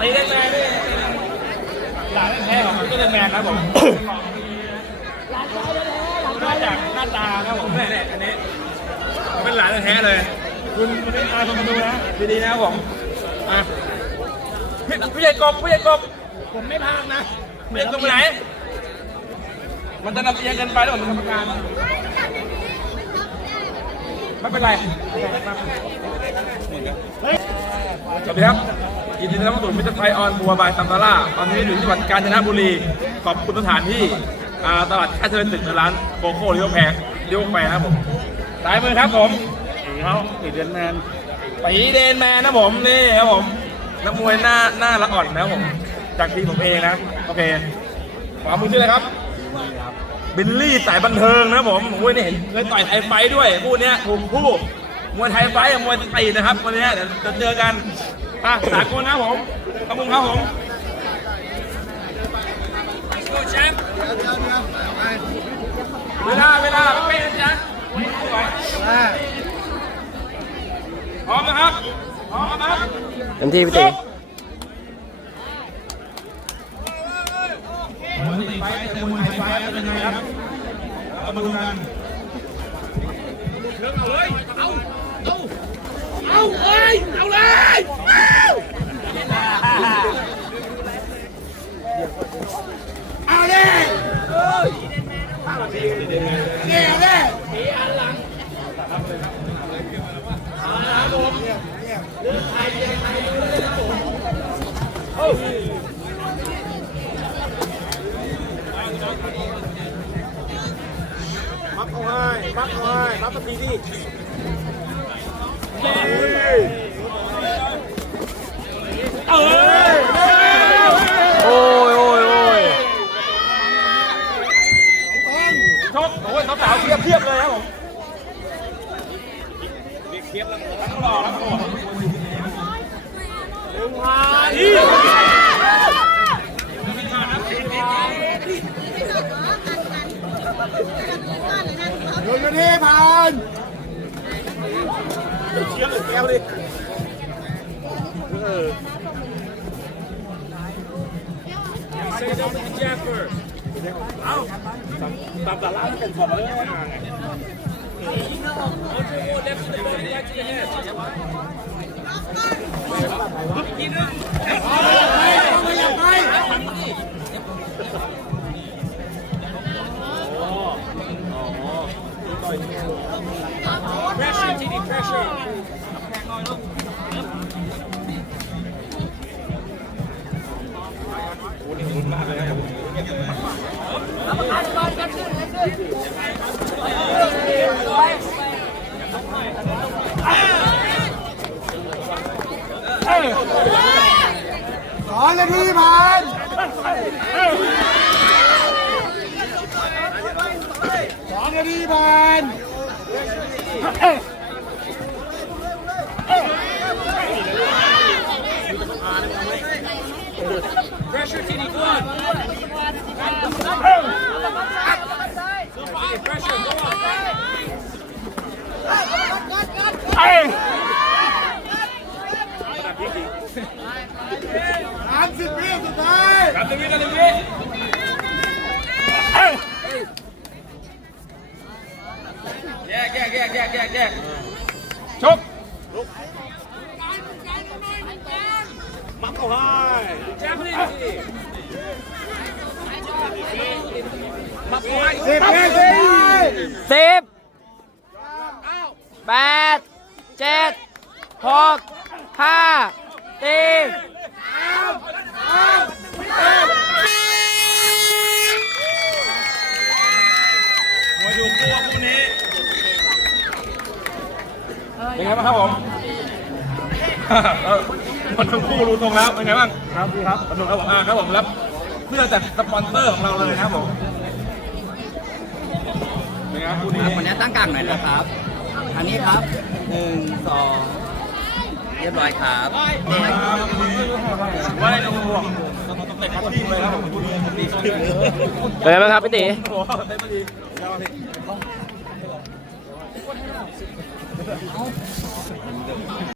ตีได้แมนนี่หลานแท้ของก็เลยแมนครับผมมาจากหน้าตาครับผมเนี่ยเนี่ยอันนี้เป็นหลานแท้เลย คุณเป็นอาคุณมาดูนะดีๆนะครับผมอะพี่ผู้ใหญ่กบผู้ใหญ่กบผมไม่พากนะผู้ใหญ่กบไปไหน มันจะนำเอียงเกินไปแล้วผมเป็นกรรมการ ไม่เป็นไรสวัสดีครับยินดีต้อนรับสู่มิตรไทยออนบัวบายซัมตาร่าตอนนี้อยู่ที่จังหวัดกาญจนบุรี ขอบคุณสถานที่อ่าตลาดค่าเจริญตึกร้านโกโก้เลี้ยวแพงเลี้ยวแพงครับผมสายมือครับผมตีเขาตีเดนแมนตีเดนแมนนะผมนี่ครับผมนักมวยหน้าหน้าละอ่อนนะผมจากทีมผมเองนะโอเคขวามือชื่ออะไรครับ บิลลี่สายบันเทิงนะครับผมมวยนี่เห็นเคยต่อยไทยไฟท์ด้วยคู่เนี้ยถูกคู่มวยไทยไฟท์กับมวยตีนะครับวันนี้เดี๋ยวจะเจอกันอะสากลนะครับผมขอบคุณครับผมแชมป์เวลาเวลาเป๊ะนะจ๊ะพร้อมนะครับพร้อมนะครับเต็มที่พี่ตี มวยตีไฟท์เจอมวยไทยไฟท์เป็นยังไงครับเรามาดูกัน มั กเอาให้มักเอาให้มักตะพีนี่โอ้ยโอ้ยโอ้ยชกโอ้ยสาวๆเพียบเพียบเลยครับผมเพียบแล้วทั้งหล่อทั้งโหด โดนกันที่ผ่านเชียงหรือแก้วดิสองนาที ผ่านสองนาทีผ่านสามสิบวิสุดท้า ยกับตรงนี้กับตรงนี้แย มักเอาให้แจ้งพี่สิบนาทีสิบแปดเจ็ดหกห้าสี่มวยดูคู่คู่นี้เป็นไงบ้างครับผม มันทั้งคู่รู้ตรงแล้วเป็นไงบ้างครับพี่ครับสนุกครับผมอ่าครับผมรับเพื่อจากสปอนเซอร์ของเราเลยนะครับผมเป็นไงครับคู่นี้ครับวันนี้ตั้งกลางหน่อยนะครับทางนี้ครับหนึ่งสองเรียบร้อยครับว่าได้ต้องห่วงต้องเตะคัดทีมเลยครับผมคู่นี้เป็นไงบ้างครับพี่ตีโอ้โหเต็มที่ยาวพี่